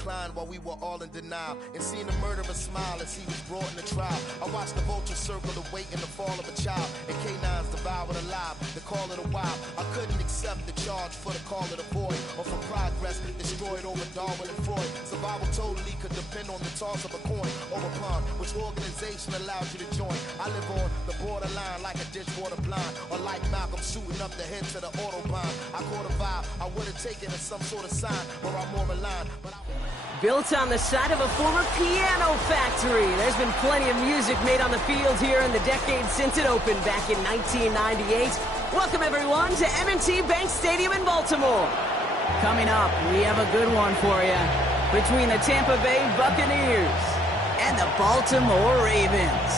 reclined while we were all in denial, and seen the murderer smile as he was brought in the trial. I watched the vultures circle the weight and the fall of a child, and canines devoured alive, the call of the wild. I couldn't accept the charge for the call of the void, or for progress destroyed over Darwin and Freud. Survival totally could depend on the toss of a coin or a pawn, which organization allows you to join. I live on the borderline like a dishwater blind, or like Malcolm shooting up the head to the autobahn. I caught a vibe, I would have taken it as some sort of sign, or I'm more aligned. Built on the side of a former piano factory, there's been plenty of music made on the field here in the decade since it opened back in 1998. Welcome everyone to M&T Bank Stadium in Baltimore. Coming up, we have a good one for you between the Tampa Bay Buccaneers and the Baltimore Ravens.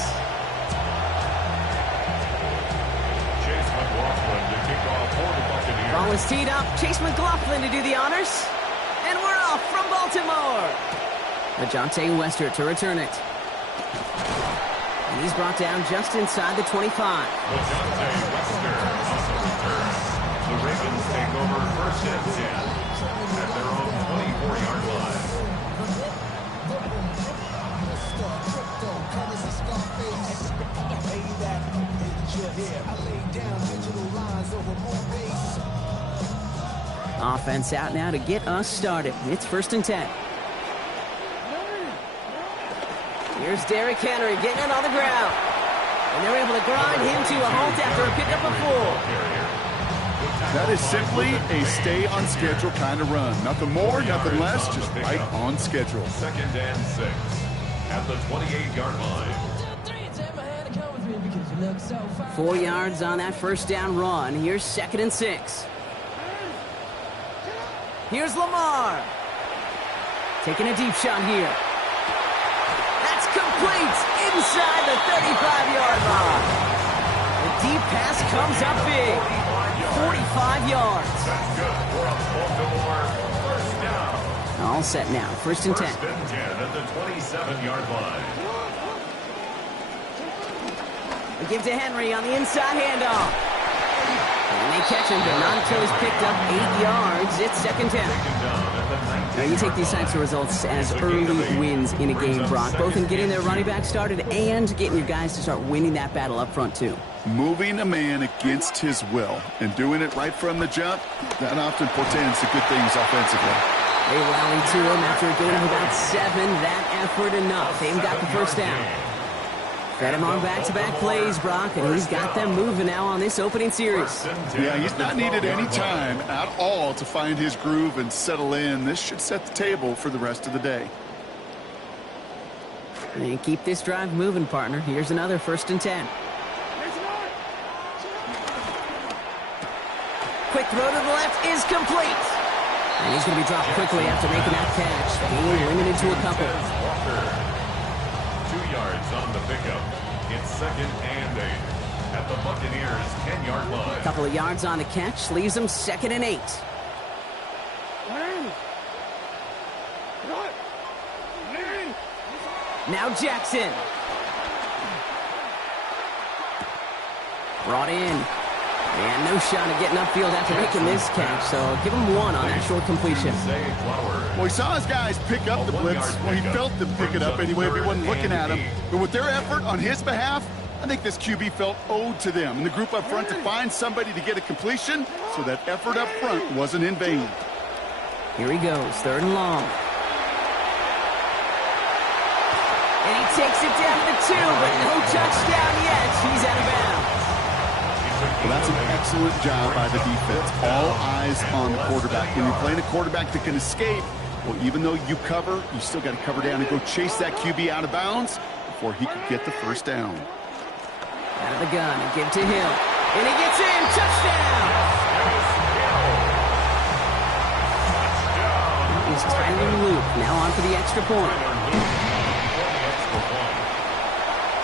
Chase McLaughlin to kick off for the Buccaneers. Ball is teed up. Chase McLaughlin to do the honors. And we're off from Baltimore. Ajante Wester to return it. And he's brought down just inside the 25. Ajante Wester on the return. The Ravens take over first and 10 at their own 24-yard line. Offense out now to get us started. It's first and 10. Here's Derrick Henry getting it on the ground. And they're able to grind him to a halt after a pickup of 4. That is simply a stay-on-schedule kind of run. Nothing more, nothing less, just right on schedule. Second and 6 at the 28-yard line. 4 yards on that first down run. Here's second and 6. Here's Lamar. Taking a deep shot here. That's complete inside the 35-yard line. The deep pass comes up big. 45 yards. That's good for a Baltimore first down. All set now. First and 10. First and 10 at the 27-yard line. They give to Henry on the inside handoff. And they catch him, but not until he's picked up 8 yards. It's second down. Now, you take these types of results as early wins in a game, Brock, both in getting their running back started and getting your guys to start winning that battle up front, too. Moving a man against his will and doing it right from the jump, that often portends to good things offensively. They rally to him after a gain of about 7. That effort enough. They've got the first down. Fed him on back-to-back plays, Brock, and he's got them moving now on this opening series. Yeah, he's not needed any time at all to find his groove and settle in. This should set the table for the rest of the day. And keep this drive moving, partner. Here's another first and 10. Quick throw to the left is complete. And he's going to be dropped quickly after making that catch. Being limited to a couple. 2 yards on the pickup. It's second and 8 at the Buccaneers' 10-yard line. A couple of yards on the catch leaves them second and 8. Now Jackson. Brought in. And no shot at getting upfield after making this catch, so give him 1 on that short completion. Well, he saw his guys pick up the blitz. Well, he felt them pick it up anyway if he wasn't looking at him. But with their effort on his behalf, I think this QB felt owed to them and the group up front to find somebody to get a completion, so that effort up front wasn't in vain. Here he goes, third and long. And he takes it down to the 2, but no touchdown yet. He's out of bounds. Well, that's an excellent job by the defense. All eyes on the quarterback. When you're playing a quarterback that can escape, well, even though you cover, you still got to cover down and go chase that QB out of bounds before he could get the first down. Out of the gun, and give to Hill. And he gets in, touchdown! He's Tyler Luke, now on for the extra point.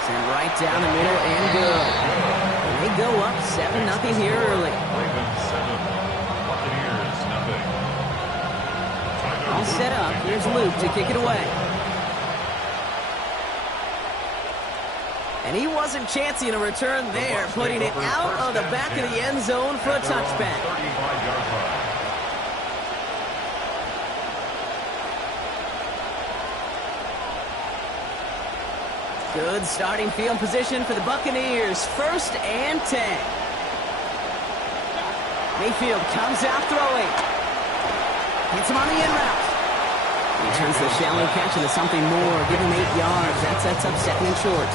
Sent right down the middle and good. They go up 7-0 here early. All set up. Here's Luke to kick it away. And he wasn't chancing a return there, putting it out of the back of the end zone for a touchback. Good starting field position for the Buccaneers. 1st and 10. Mayfield comes out throwing. Hits him on the in route. He turns the shallow catch into something more. Give him 8 yards. That sets up 2nd and short.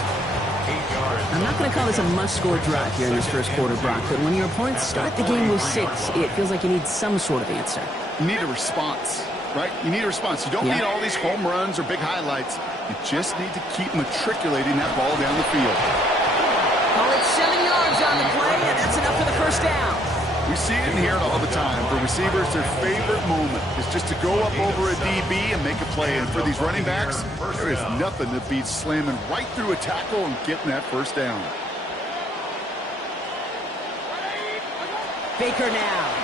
I'm not going to call this a must-score drive here in this first quarter, Brock, but when your opponents start the game with 6, it feels like you need some sort of answer. You need a response, right? You need a response. You don't need all these home runs or big highlights. You just need to keep matriculating that ball down the field. Call it 7 yards on the play, and that's enough for the first down. We see it and hear it all the time. For receivers, their favorite moment is just to go up over a DB and make a play. And for these running backs, there is nothing that beats slamming right through a tackle and getting that first down. Baker now.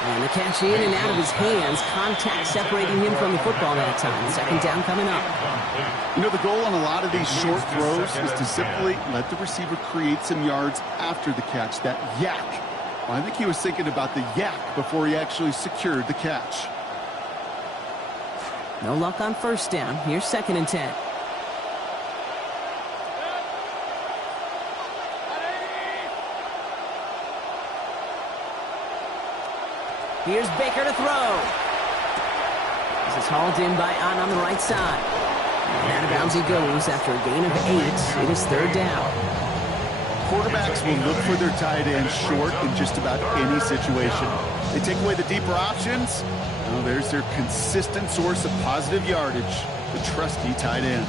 And the catch in and out of his hands. Contact separating him from the football that time. 2nd down coming up. You know, the goal on a lot of these short throws is to simply let the receiver create some yards after the catch. That yak. Well, I think he was thinking about the yak before he actually secured the catch. No luck on 1st down. Here's 2nd and 10. Here's Baker to throw. This is hauled in by on the right side. And out of bounds he goes after a gain of 8. It is 3rd down. Quarterbacks will look for their tight end short in just about any situation. They take away the deeper options. Well, there's their consistent source of positive yardage, the trusty tight end.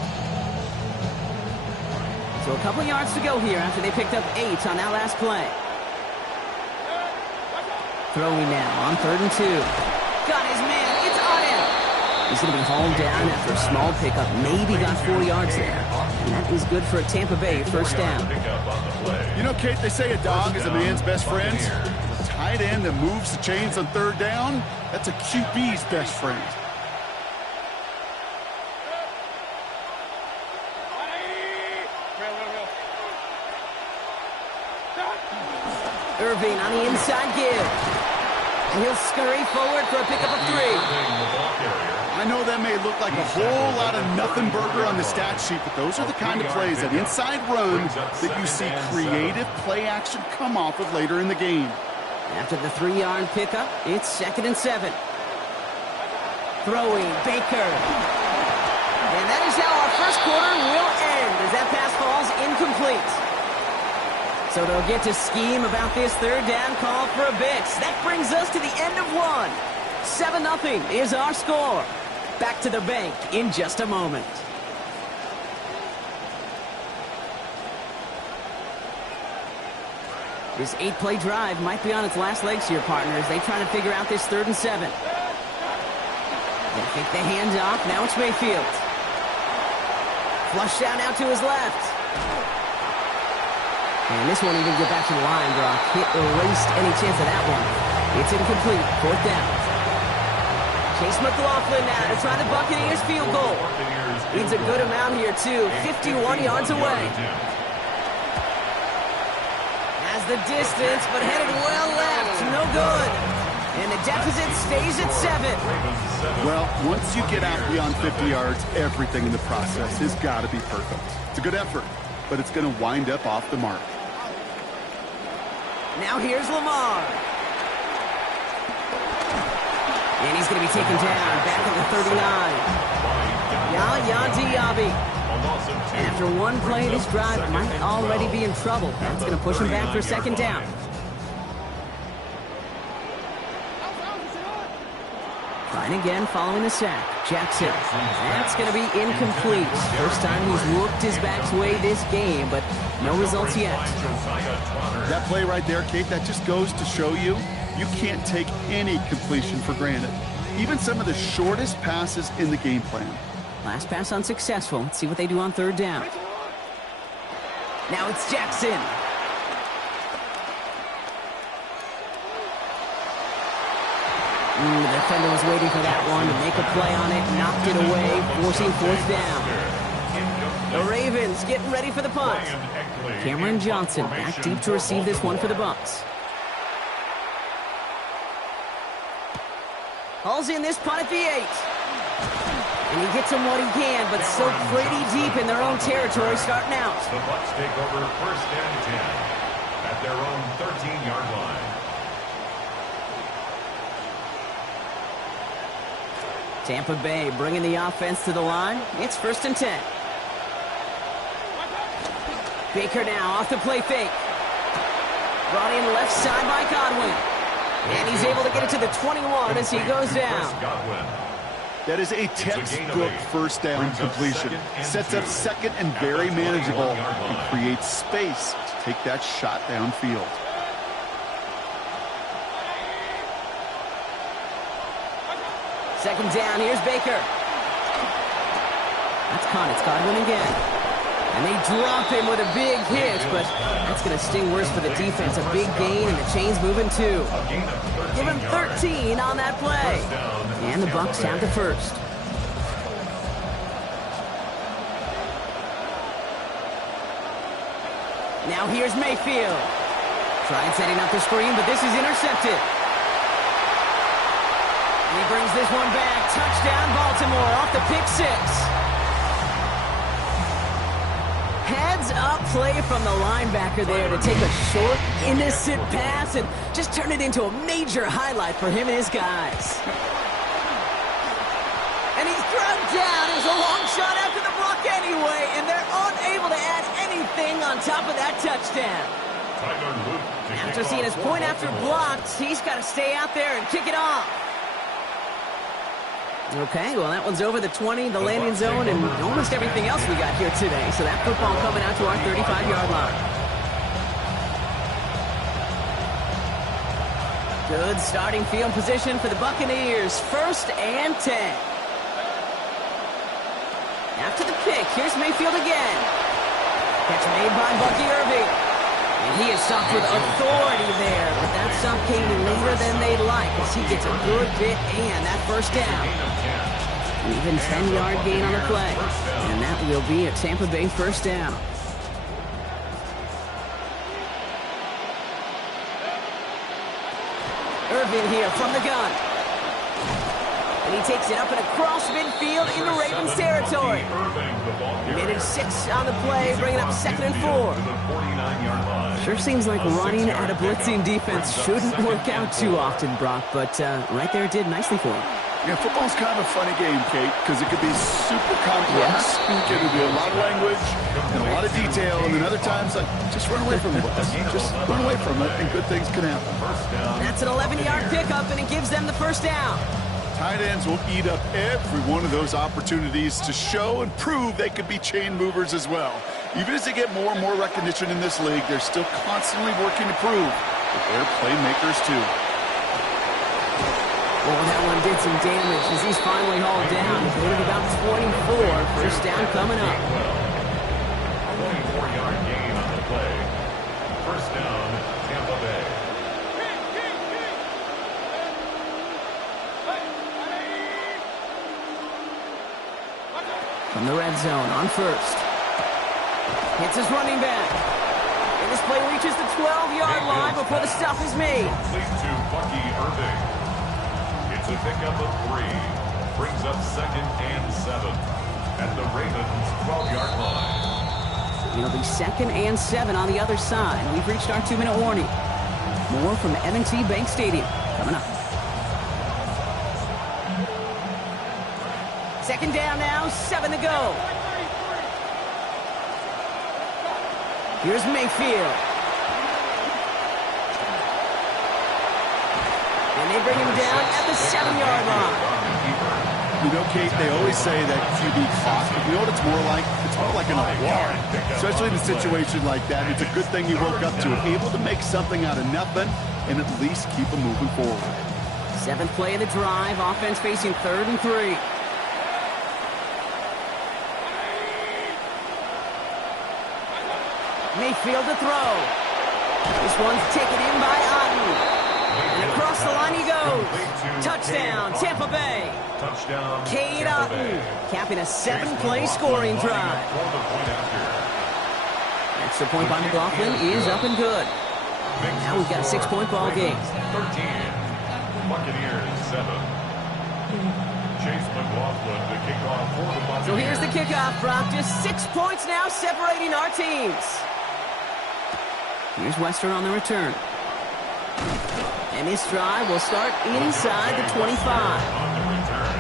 So a couple yards to go here after they picked up 8 on that last play. Throwing now on 3rd and 2. Got his man. It's on him. He's going to be hauled down after a small pickup. Maybe got 4 yards there. And that is good for a Tampa Bay 1st down. You know, Kate, they say a dog is a man's best friend. A tight end that moves the chains on 3rd down, that's a QB's best friend. Irving on the inside give. And he'll scurry forward for a pickup of 3. I know that may look like a whole lot of nothing burger on the stat sheet, but those are the kind of plays, that inside run, that you see creative play action come off of later in the game. After the 3-yard pickup, it's 2nd and 7. Throwing, Baker. And that is how our first quarter will end, as that pass falls incomplete. So they'll get to scheme about this 3rd down call for a bit. That brings us to the end of 1. 7-0 is our score. Back to the bank in just a moment. This 8-play drive might be on its last legs here, partners. They try to figure out this 3rd and 7. They take the hands off. Now it's Mayfield. Flushed out now to his left. And this one even get back to the line, Brock. Erased any chance of that one. It's incomplete. 4th down. Chase McLaughlin now to try the Buccaneers field goal. Needs a good amount here, too. 51 yards away. Has the distance, but headed well left. No good. And the deficit stays at 7. Well, once you get out beyond 50 yards, everything in the process has got to be perfect. It's a good effort, but it's going to wind up off the mark. Now here's Lamar. And he's going to be taken down back at the 39. Yaya Diaby. After one play, this drive might already be in trouble. That's going to push him back for 2nd down. Trying again following the sack. Jackson. That's going to be incomplete. First time he's worked his back's way this game, but no results yet. That play right there, Kate, that just goes to show you can't take any completion for granted. Even some of the shortest passes in the game plan. Last pass unsuccessful. Let's see what they do on 3rd down. Now it's Jackson. The defender was waiting for that one to make a play on it. Knocked it away, forcing 4th down. The Ravens getting ready for the punt. Cameron Johnson back deep to receive this one for the Bucs. Hauls in this punt at the 8. And he gets them what he can, but still pretty deep in their own territory starting out. The Bucs take over first and 10 at their own 13-yard line. Tampa Bay bringing the offense to the line. It's first and 10. Baker now off the play fake. Brought in left side by Godwin. And he's able to get it to the 21 as he goes down. That is a textbook first down completion. Sets up second and very manageable and creates space to take that shot downfield. Second down, here's Baker. That's caught, it's Godwin again. And they drop him with a big hit, but that's going to sting worse for the defense. A big gain, and the chain's moving too. Give him 13 on that play. And the Bucs have the first. Now here's Mayfield. Tried setting up the screen, but this is intercepted. He brings this one back. Touchdown, Baltimore, off the pick six. Heads-up play from the linebacker there to take a short, innocent pass and just turn it into a major highlight for him and his guys. And he's drugged down. It's a long shot after the block anyway, and they're unable to add anything on top of that touchdown. After seeing his point after blocked, he's got to stay out there and kick it off. Okay, well, that one's over the 20, the landing zone, and almost everything else we got here today. So that football coming out to our 35-yard line. Good starting field position for the Buccaneers. First and 10. After the pick, here's Mayfield again. Catch made by Bucky Irving. And he is stopped with authority there, but that stop came later than they'd like as he gets a good bit and that first down. An even 10-yard gain on the play, and that will be a Tampa Bay first down. Irving here from the gun. And he takes it up and across midfield into Ravens territory. Minute 6 on the play, bringing up second and 4. Sure seems like running at a blitzing defense shouldn't work out too often, Brock, but right there it did nicely for him. Yeah, football's kind of a funny game, Kate, because it could be super complex. It could be a lot of language and a lot of detail, and then other times, like, just run away from it. Just run away from it, and good things can happen. That's an 11-yard pickup, and it gives them the first down. Tight ends will eat up every one of those opportunities to show and prove they could be chain movers as well. Even as they get more and more recognition in this league, they're still constantly working to prove that they're playmakers too. Oh, that one did some damage as he's finally hauled down. Gain of about 24. First down coming up. 24-yard gain on the play. First down, Tampa Bay. From the red zone on first. Hits his running back. And this play reaches the 12-yard line before the stop is made. Complete to Bucky Irving. It's a pickup of 3. Brings up second and 7 at the Ravens 12-yard line. It'll be second and 7 on the other side. We've reached our 2-minute warning. More from M&T Bank Stadium coming up. Second down now, 7 to go. Here's Mayfield. And they bring him down at the 7-yard line. You know, Kate, they always say that QB caught, but you know what it's more like? It's more like an alarm, especially in a situation like that. It's a good thing you woke up to it, able to make something out of nothing and at least keep them moving forward. 7th play of the drive, offense facing 3rd and 3. Mayfield to throw. This one's taken in by Otten. And across the line he goes. Touchdown, Tampa Bay. Touchdown, Cade Otten, capping a 7-play scoring drive. Extra point by McLaughlin is up and good. Now we've got a 6-point ball game. 13. Buccaneers 7. So here's the kickoff, Brock. Just 6 points now separating our teams. Here's Wester on the return. And this drive will start inside the 25. On the return,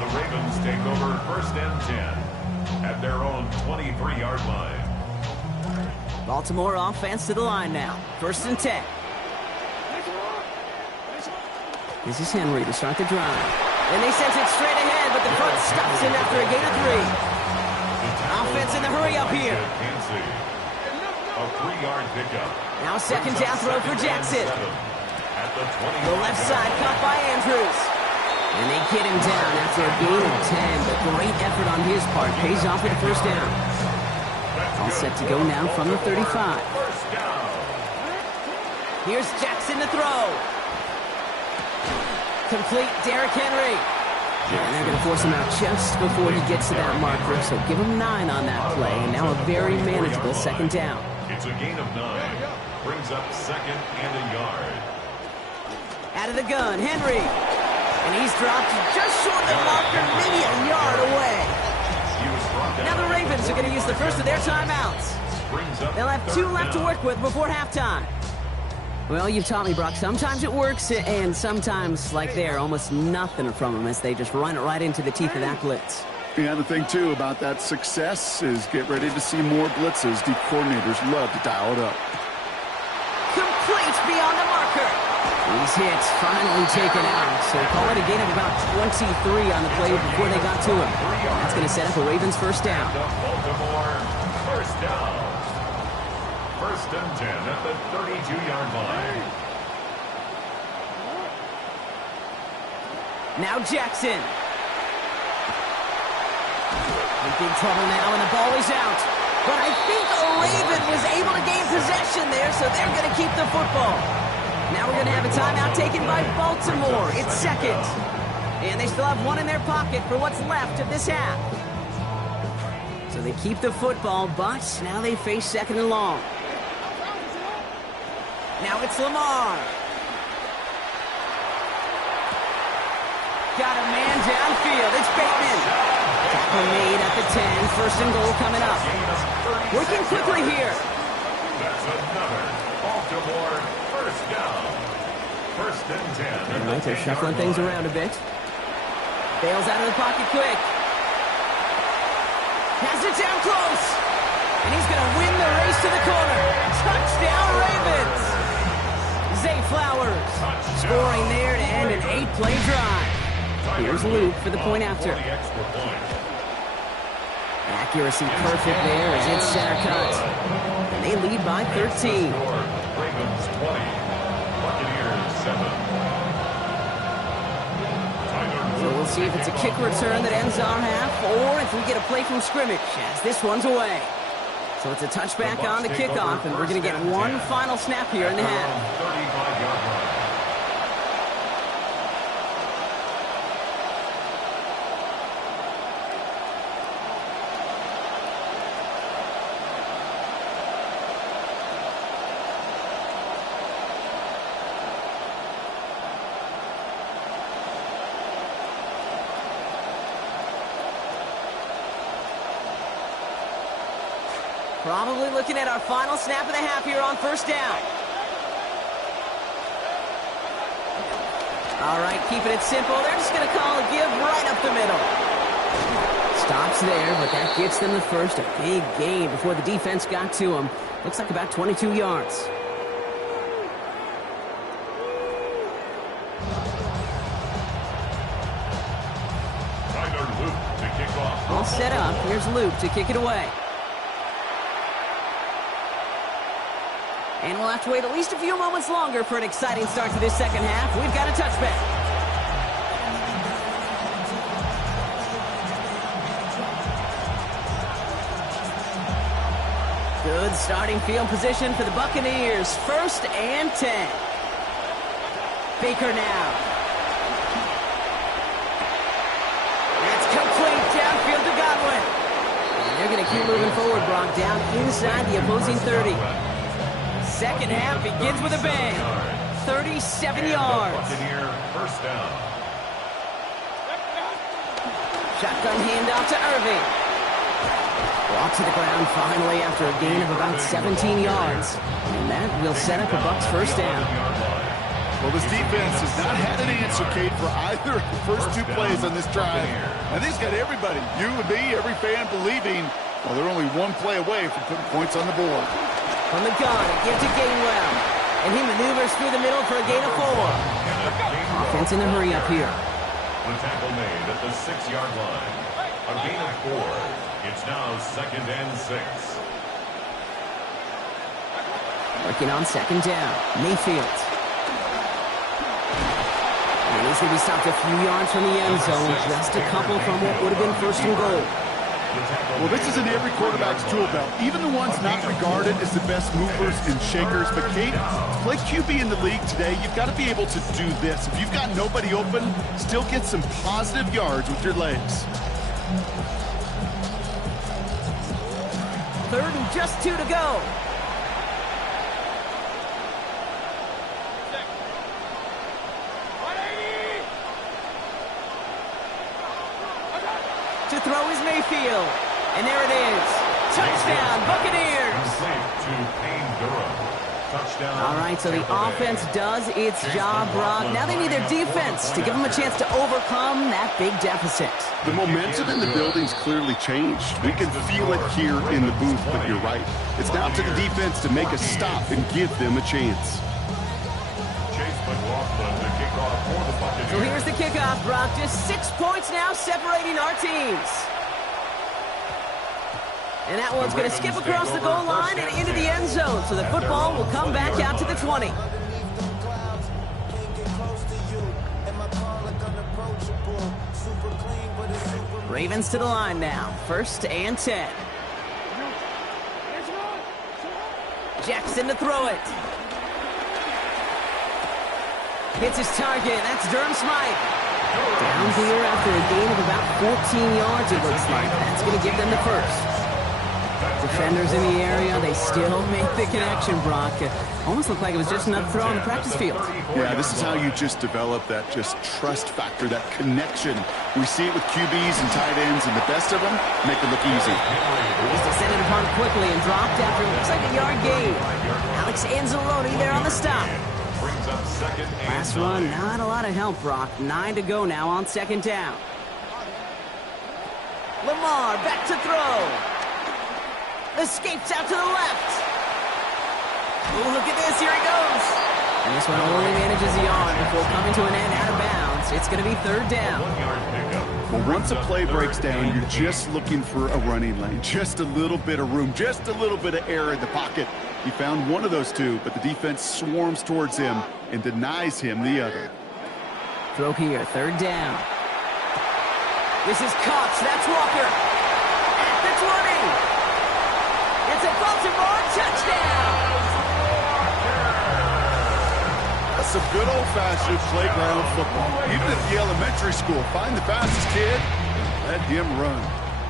the Ravens take over 1st and 10 at their own 23-yard line. Baltimore offense to the line now. 1st and 10. This is Henry to start the drive. And they sent it straight ahead, but the front stops him after a gain of 3. Offense in the hurry up here. A 3-yard pickup. Now 2nd down throw for Jackson. At the left side caught by Andrews. And they get him down after a gain of 10, but great effort on his part. Pays off with a 1st down. All set to go now from the 35. Here's Jackson to throw. Complete Derrick Henry. And they're going to force him out just before he gets to that marker. So give him 9 on that play. And now a very manageable 2nd down. It's a gain of 9. Brings up 2nd and a yard. Out of the gun, Henry. And he's dropped just short of the marker, maybe a yard away. Now the Ravens are going to use the first of their timeouts. They'll have 2 left to work with before halftime. Well, you've taught me, Brock. Sometimes it works, and sometimes, like there, almost nothing from them as they just run it right into the teeth of that blitz. Yeah, the thing, too, about that success is get ready to see more blitzes. Deep coordinators love to dial it up. Complete beyond the marker. These hits finally taken out, so call it a gain of about 23 on the play before they got to him. That's going to set up a Ravens 1st down. Baltimore 1st down. 1st and 10 at the 32-yard line. Now Jackson. In big trouble now, and the ball is out. But I think a Raven was able to gain possession there, so they're going to keep the football. Now we're going to have a timeout taken by Baltimore. It's 2nd. And they still have 1 in their pocket for what's left of this half. So they keep the football, but now they face 2nd and long. Now it's Lamar. Got a man downfield. It's Bateman. Tackle made at the 10. 1st and goal coming up. Working quickly here. That's another Baltimore 1st down. 1st and 10. All right, they're shuffling things around a bit. Bails out of the pocket quick. Has it down close. And he's going to win the race to the corner. Touchdown, Ravens. Zay Flowers scoring there to end an 8-play drive. Here's Luke for the point after. Accuracy perfect there as it's center cut. And they lead by 13. Ravens 20, Buccaneers 7. So we'll see if it's a kick return that ends our half, or if we get a play from scrimmage as this one's away. So it's a touchback on the kickoff, and we're going to get one final snap here in the half. 35-yard line. Probably looking at our final snap of the half here on 1st down. All right, keeping it simple. They're just going to call a give right up the middle. Stops there, but that gets them the first. A big gain before the defense got to him. Looks like about 22 yards. All set up. Here's Luke to kick it away. And we'll have to wait at least a few moments longer for an exciting start to this 2nd half. We've got a touchback. Good starting field position for the Buccaneers. 1st and 10. Baker now. That's complete downfield to Godwin. And they're going to keep moving forward, Brock, down inside the opposing 30. 2nd half begins with a bang. 37 yards. Buccaneer 1st down. Shotgun handoff to Irving. Brought to the ground finally after a gain of about 17 yards. And that will set up a Bucs first down. Well, this defense has not had an answer, Kate, for either of the first two plays on this drive. I think it's got everybody, you and me, every fan believing, well, they're only one play away from putting points on the board. From the gun, it gives to Gainwell. And he maneuvers through the middle for a gain of 4. Offense in the hurry up here. The tackle made at the 6-yard line. A gain of 4. It's now 2nd and 6. Working on 2nd down. Mayfield. And he's going to be stopped a few yards from the end zone. Just a couple from what would have been 1st and goal. Well, this is in every quarterback's tool belt. Even the ones not regarded as the best movers and shakers. But, Kate, to play QB in the league today, you've got to be able to do this. If you've got nobody open, still get some positive yards with your legs. 3rd and just 2 to go. To throw is Mayfield. And there it is. Touchdown, Buccaneers. All right, so the offense does its job, Brock. Now they need their defense to give them a chance to overcome that big deficit. The momentum in the building's clearly changed. We can feel it here in the booth, but you're right. It's now to the defense to make a stop and give them a chance. So here's the kickoff, Brock. Just 6 points now separating our teams. And that one's going to skip across the goal line and into the end zone. So the football will come back out to the 20. Ravens to the line now. 1st and 10. Jackson to throw it. Hits his target. That's Durham Smythe. Down here after a gain of about 14 yards, it looks like. That's going to give them the first. Defenders in the area, they still make the connection, Brock. Almost looked like it was just another throw on the practice field. Yeah, this is how you just develop that just trust factor, that connection. We see it with QBs and tight ends, and the best of them make it look easy. He's descended upon quickly and dropped after it looks like a yard gain. Alex Anzalone there on the stop. Last run, not a lot of help, Brock. 9 to go now on 2nd down. Lamar back to throw. Escapes out to the left. Oh, look at this. Here he goes. And this one only manages a yard before coming to an end out of bounds. It's going to be 3rd down. Well, once a play breaks down, you're just looking for a running lane. Just a little bit of room. Just a little bit of air in the pocket. He found one of those two, but the defense swarms towards him and denies him the other. Throw here. 3rd down. This is Cox. That's Walker. At the 20. It's a Baltimore touchdown! That's some good old-fashioned playground football. Even at the elementary school, find the fastest kid, let him run.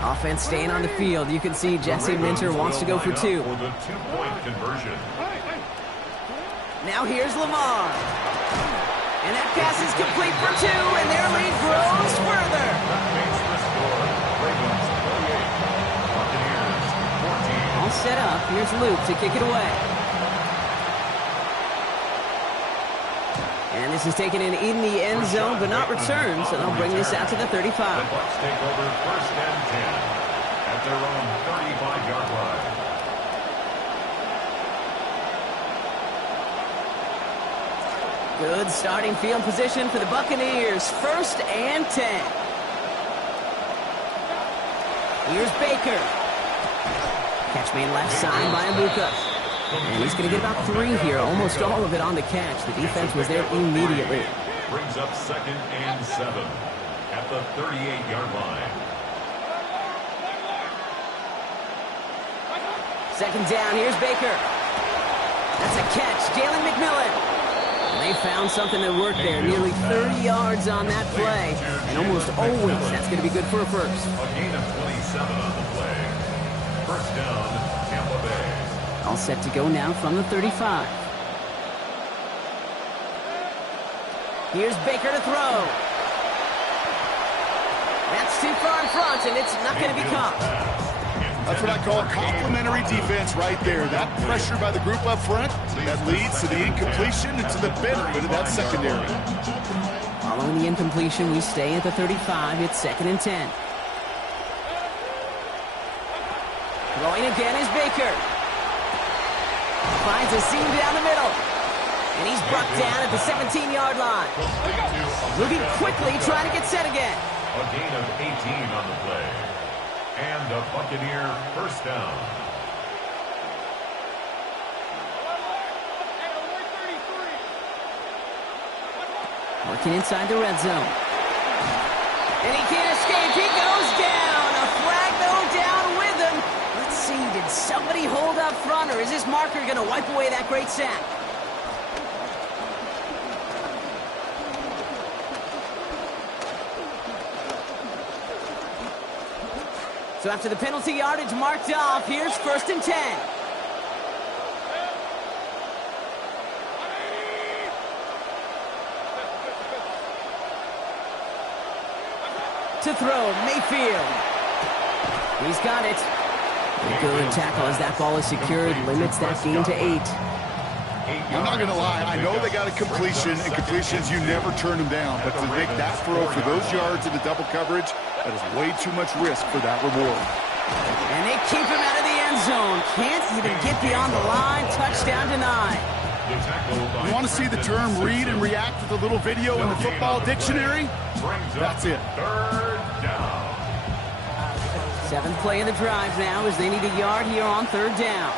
Offense staying on the field. You can see Jesse Minter wants to go for 2. For the 2-point conversion. Now here's Lamar. And that pass is complete for 2, and their lead grows further. All set up. Here's Luke to kick it away. And this is taken in the end zone, but not returned, so they'll bring this out to the 35. The Bucs take over 1st and 10 at their own 35-yard line. Good starting field position for the Buccaneers. 1st and 10. Here's Baker. Catch made left side by Abuka. And he's going to get about 3 here, almost all of it on the catch. The defense was there immediately. Brings up 2nd and 7 at the 38-yard line. 2nd down, here's Baker. That's a catch, Jalen McMillan. And they found something that worked there, nearly 30 yards on that play. And almost always, that's going to be good for a first. A gain of 27 on the play. 1st down, Tampa Bay. All set to go now from the 35. Here's Baker to throw. That's too far in front, and it's not going to be caught. That's what I call complimentary defense right there. That pressure by the group up front, that leads to the incompletion and to the benefit of that secondary. Following the incompletion, we stay at the 35. It's 2nd and 10. Throwing again is Baker. Finds a seam down the middle. And he's brought down at the 17-yard line. Moving quickly, trying to get set again. A gain of 18 on the play. And a Buccaneer first down. Working inside the red zone. And he can't escape. He goes down. A flag, though, down with him. Let's see, did somebody hold up front, or is this marker going to wipe away that great sack? So after the penalty yardage marked off, here's 1st and 10. To throw, Mayfield. He's got it. A good tackle as that ball is secured, limits that gain to 8. I'm not going to lie. I know they got a completion, and completions, you never turn them down. But to make that throw for those yards in the double coverage, that is way too much risk for that reward. And they keep him out of the end zone. Can't even get beyond the line. Touchdown denied. You want to see the term read and react with a little video in the football dictionary? That's it. 7th play of the drive now as they need a yard here on 3rd down.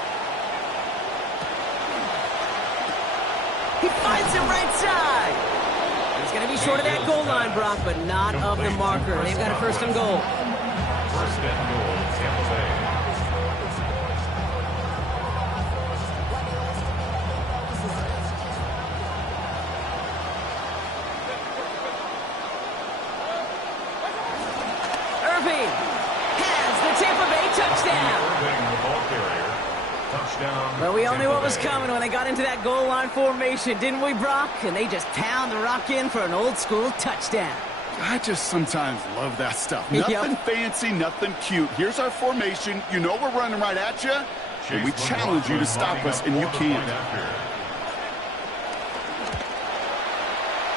He finds him right side. He's going to be short of that goal line, Brock, but not of the marker. They've got a 1st and goal. 1st and goal, Tampa Bay. Irving has the Tampa Bay touchdown. Irving, the ball carrier. Touchdown. Well, we all knew what was Tampa Bay. coming when they got into that goal line formation, didn't we, Brock? And they just pound the rock in for an old-school touchdown. I just sometimes love that stuff. Nothing fancy, nothing cute. Here's our formation. You know we're running right at you, and we challenge you to stop us, and you can't.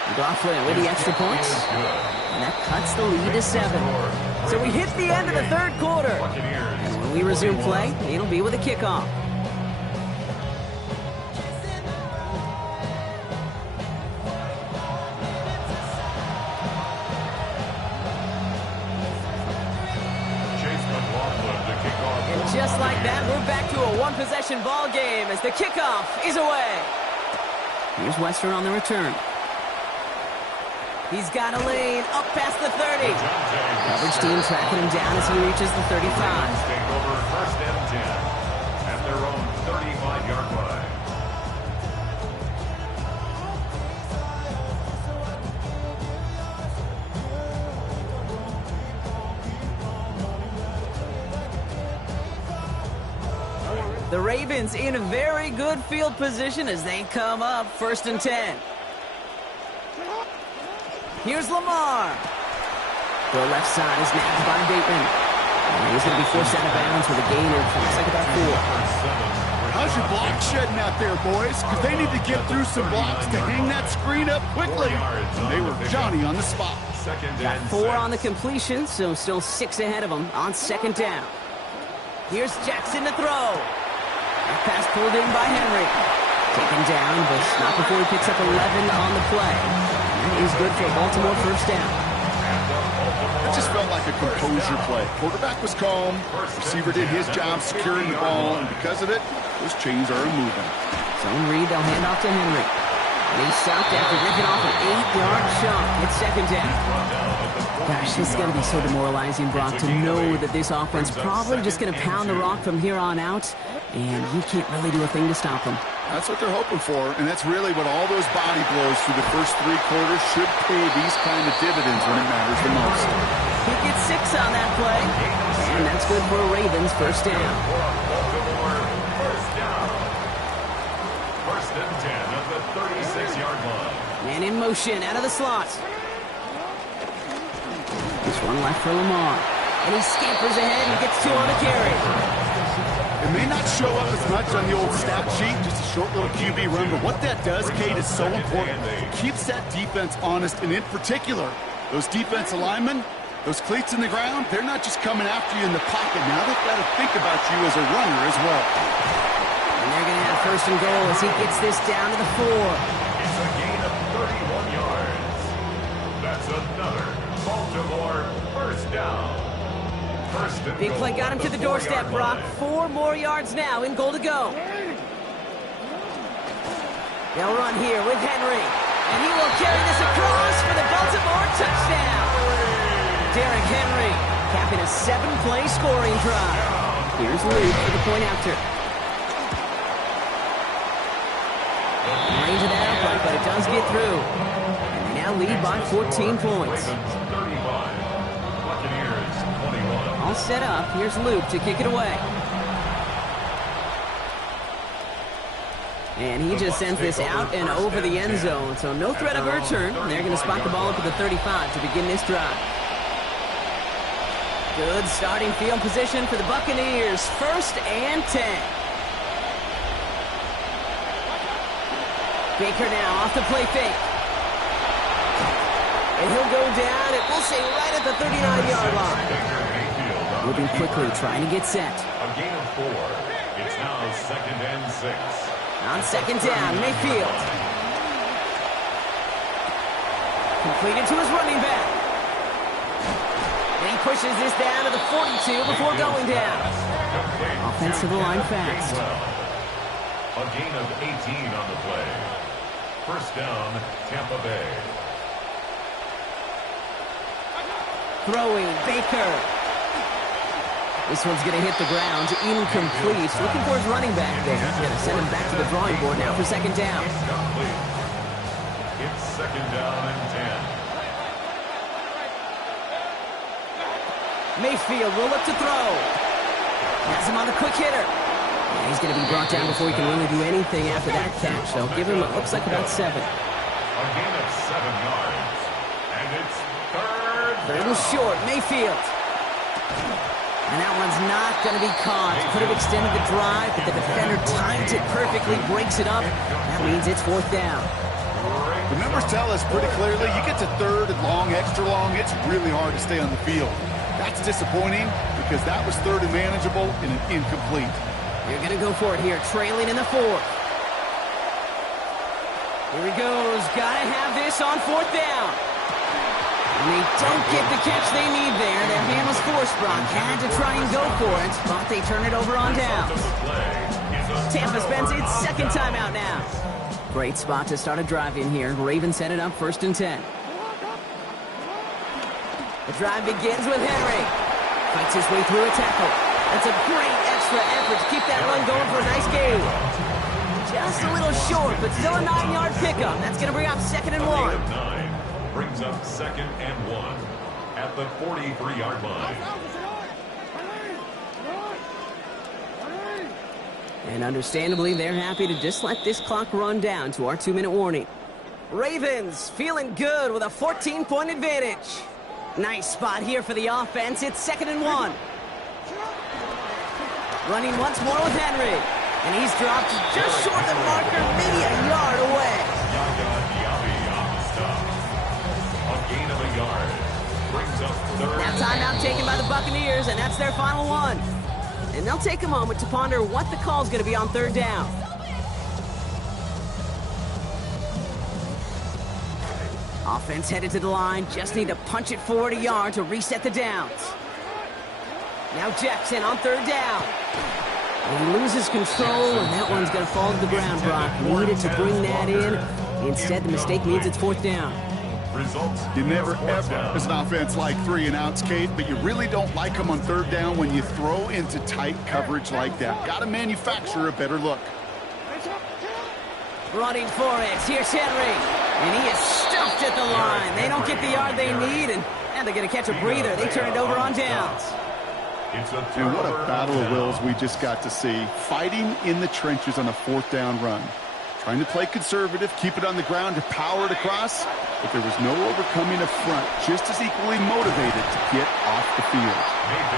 McLaughlin with the extra points. And that cuts the lead to 7. So we hit the end of the 3rd quarter. And when we resume play, it'll be with a kickoff. And just like that, we're back to a one-possession ball game as the kickoff is away. Here's Western on the return. He's got a lane up past the 30. Coverage team tracking him down as he reaches the 35. Take over 1st and 10 at their own 35-yard line. The Ravens in a very good field position as they come up 1st and 10. Here's Lamar. The left side is nabbed by Bateman. And he's going to be forced out of bounds with a gain of, looks like about 4. How's your block shedding out there, boys? Because they need to get through some blocks to hang that screen up quickly. They were Johnny on the spot. Got 4 on the completion, so still 6 ahead of him on 2nd down. Here's Jackson to throw. That pass pulled in by Henry. Taken down, but not before he picks up 11 on the play. That is good for Baltimore 1st down. It just felt like a composure play. Quarterback was calm. Receiver did his job securing the ball, and because of it, those chains are moving. Zone read, they'll hand off to Henry. And he's stopped after ripping off an 8-yard chunk. It's 2nd down. Gosh, this is going to be so demoralizing, Brock, to know that this offense probably just going to pound the rock from here on out, and you can't really do a thing to stop them. That's what they're hoping for, and that's really what all those body blows through the first 3 quarters should pay these kind of dividends when it matters the most. He gets 6 on that play, and that's good for a Ravens 1st down. 1st and 10 at the 36-yard line. Man in motion out of the slot. Just one left for Lamar. And he scampers ahead and gets 2 on the carry. It may not show up as much on the old stat sheet, just a short little QB run, but what that does, Kate, is so important. It keeps that defense honest, and in particular, those defensive linemen, those cleats in the ground, they're not just coming after you in the pocket. Now they've got to think about you as a runner as well. And they're going to have first and goal as he gets this down to the 4. It's a gain of 31 yards. That's another Baltimore first down. Big play got him to the doorstep, Brock. 4 more yards now, in goal to go. They'll run here with Henry. And he will carry this across for the Baltimore touchdown. Derrick Henry capping a 7-play scoring drive. Here's Luke for the point after. Range of that upright, but it does get through. And they now lead by 14 points. All set up. Here's Luke to kick it away. And he just sends this out and over the end zone. So no threat of a return. They're going to spot the ball up at the 35 to begin this drive. Good starting field position for the Buccaneers. 1st and 10. Baker now off the play fake. And he'll go down, and we'll say right at the 39-yard line. Moving quickly, trying to get set. A gain of 4. It's now 2nd and 6. On 2nd down, Mayfield. Completed to his running back. And he pushes this down to the 42 before going down. Offense to the line fast. A gain of 18 on the play. First down, Tampa Bay. Throwing, Baker. This one's going to hit the ground, incomplete. Looking for his running back there. Going to send him back to the drawing board now for 2nd down. It's 2nd down and 10. Mayfield will look to throw. Has him on the quick hitter. And he's going to be brought down before he can really do anything after that catch. They'll give him, it looks like, about 7. A gain of 7 yards. And it's 3rd and short, Mayfield. And that one's not going to be caught. Could have extended the drive, but the defender timed it perfectly, breaks it up. That means it's 4th down. The numbers tell us pretty clearly, you get to 3rd and long, extra long, it's really hard to stay on the field. That's disappointing because that was 3rd and manageable and an incomplete. You're going to go for it here, trailing in the 4th. Here he goes. Got to have this on 4th down. And they don't get the catch they need there. Their hand was forced, Brock. Had to try and go for it, but they turn it over on downs. Tampa spends its 2nd timeout now. Great spot to start a drive in here. Ravens set it up 1st and 10. The drive begins with Henry. Fights his way through a tackle. That's a great extra effort to keep that run going for a nice gain. Just a little short, but still a 9-yard pickup. That's going to bring up 2nd and 1. Brings up 2nd and 1 at the 43-yard line. And understandably, they're happy to just let this clock run down to our 2-minute warning. Ravens feeling good with a 14-point advantage. Nice spot here for the offense. It's 2nd and 1. Running once more with Henry. And he's dropped just short of the marker, maybe a yard away. Now timeout taken by the Buccaneers, and that's their final one. And they'll take a moment to ponder what the call's going to be on 3rd down. Offense headed to the line, just need to punch it forward a yard to reset the downs. Now Jackson on 3rd down. And he loses control, and that one's going to fall to the ground, Brock. Needed to bring that in. Instead, the mistake means it's 4th down. You never, ever, as an offense, like 3-and-outs, Kate, but you really don't like them on 3rd down when you throw into tight coverage like that. Got to manufacture a better look. Running for it. Here's Henry. And he is stuffed at the line. They don't get the yard they need, and they're going to catch a breather. They turn it over on downs. And what a battle of wills we just got to see. Fighting in the trenches on a 4th down run. Trying to play conservative, keep it on the ground to power it across, but there was no overcoming a front, just as equally motivated to get off the field.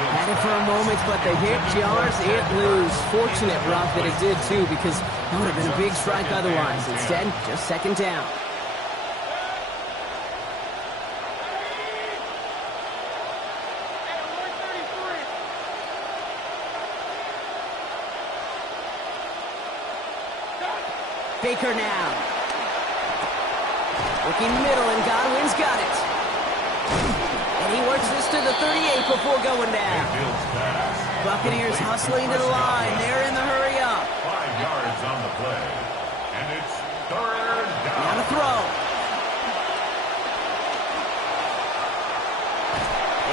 Had it for a moment, but the hit jars it loose. Fortunate, Rock, that it did too, because that would have been a big strike otherwise. Instead, just second down. Baker now. Looking middle, and Godwin's got it. And he works this to the 38 before going down. Buccaneers hustling to the line. They're in the hurry up. 5 yards on the play. And it's third down. Now to throw.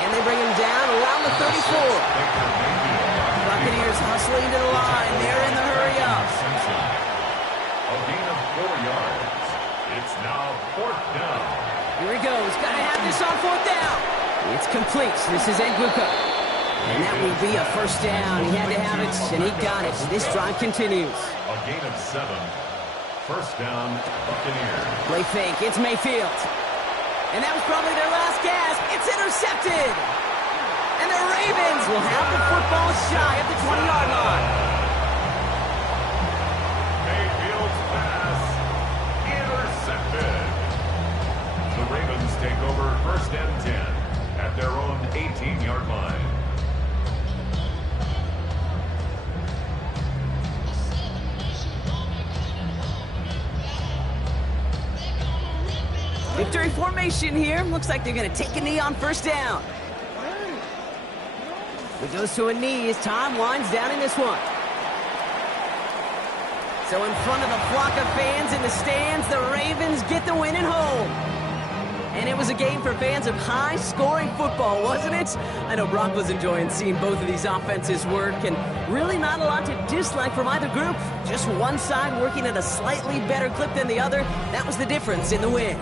And they bring him down around the 34. Buccaneers hustling to the line. They're in the hurry up. A gain of 4 yards. It's now fourth down. Here he goes. Got to have this on fourth down. It's complete. This is Egbuka. And that will be a first down. He had to have it, and he got it. This drive continues. A gain of 7. First down, Buccaneers. Play fake. It's Mayfield. And that was probably their last gasp. It's intercepted. And the Ravens will have the football shy of the 20-yard line. Mayfield's pass intercepted. The Ravens take over first and 10 at their own 18-yard line. Victory formation here. Looks like they're going to take a knee on first down. It goes to a knee as time winds down in this one. So in front of the flock of fans in the stands, the Ravens get the win at home. And it was a game for fans of high-scoring football, wasn't it? I know Brock was enjoying seeing both of these offenses work, and really not a lot to dislike from either group. Just one side working at a slightly better clip than the other. That was the difference in the win.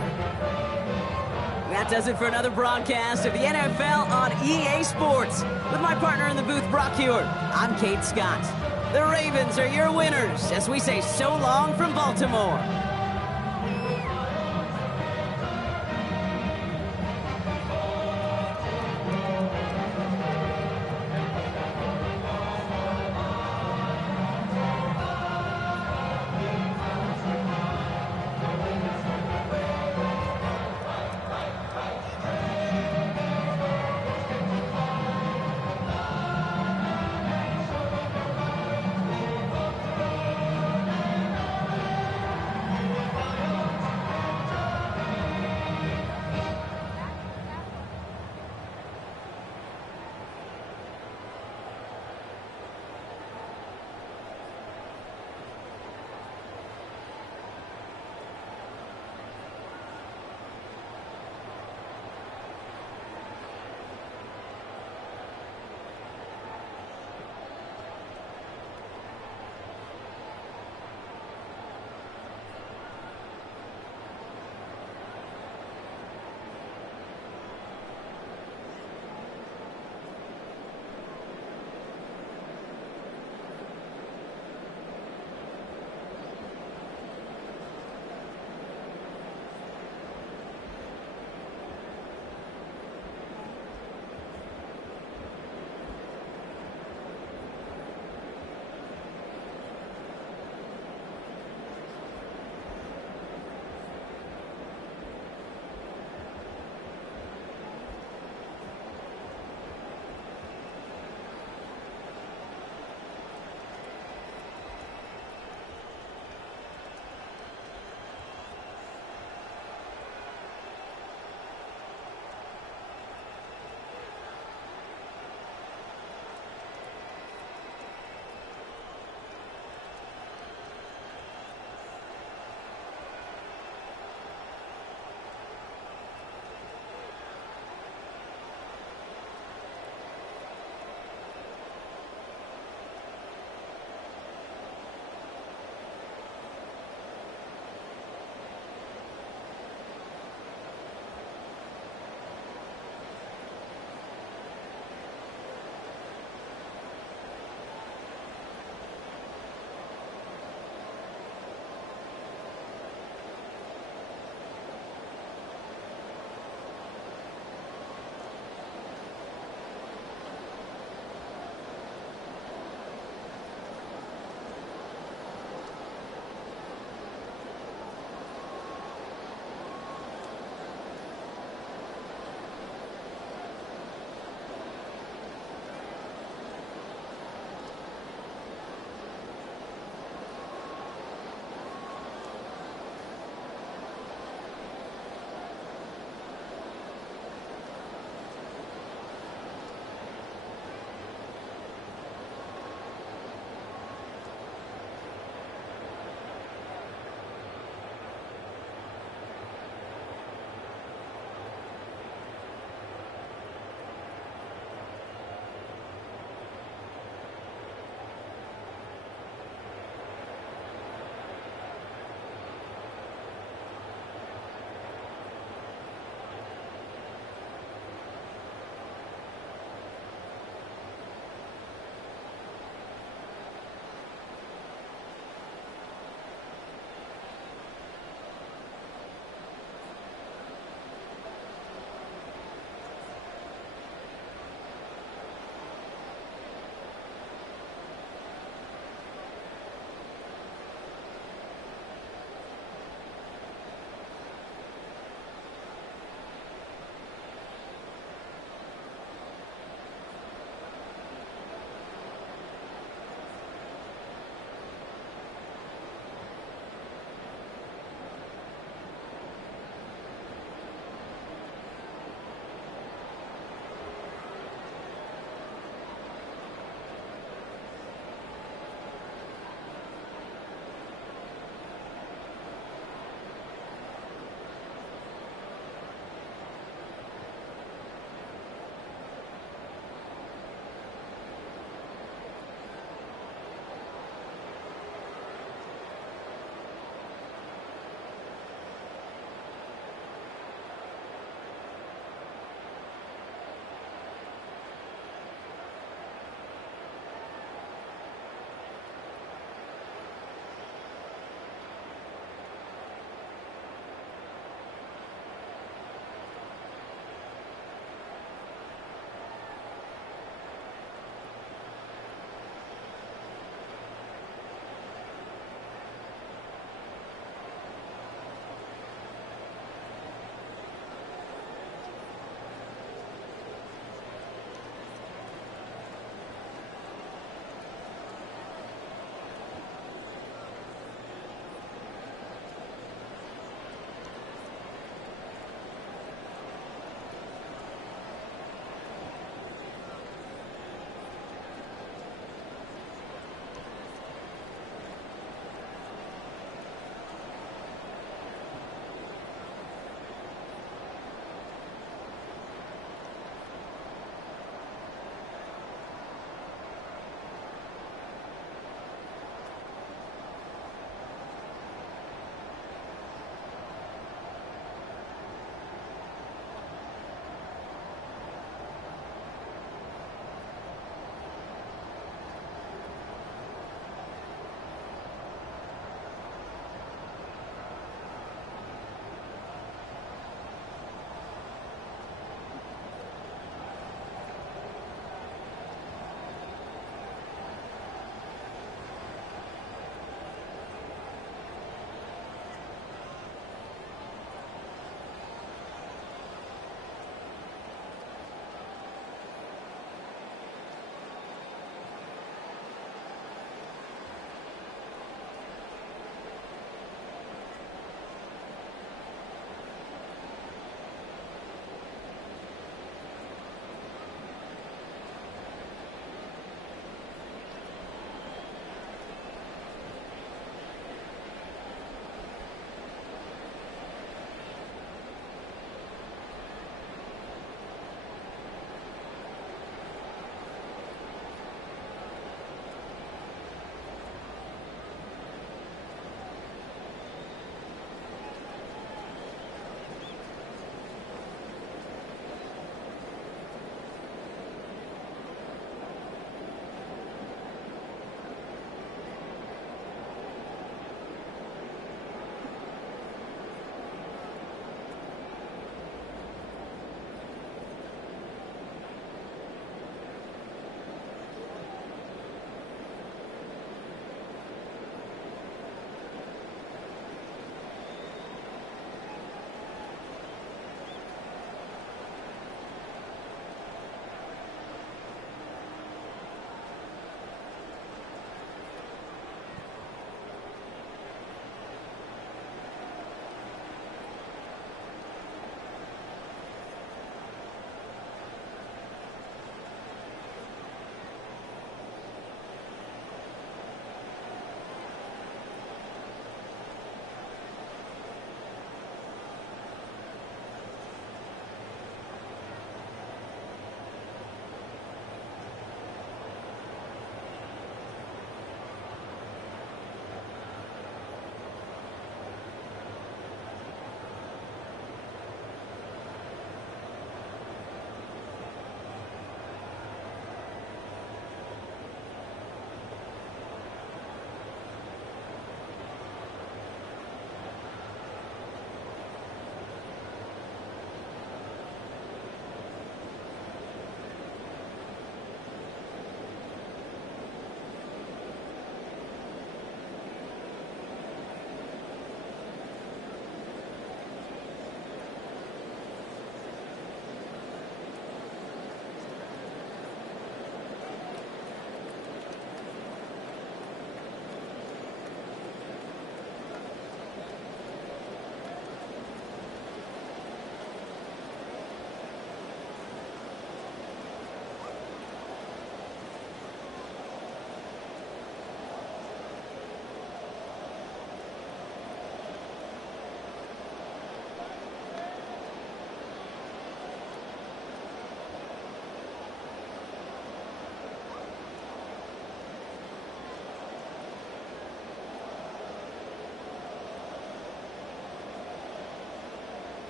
That does it for another broadcast of the NFL on EA Sports. With my partner in the booth, Brock Hewitt, I'm Kate Scott. The Ravens are your winners as we say so long from Baltimore.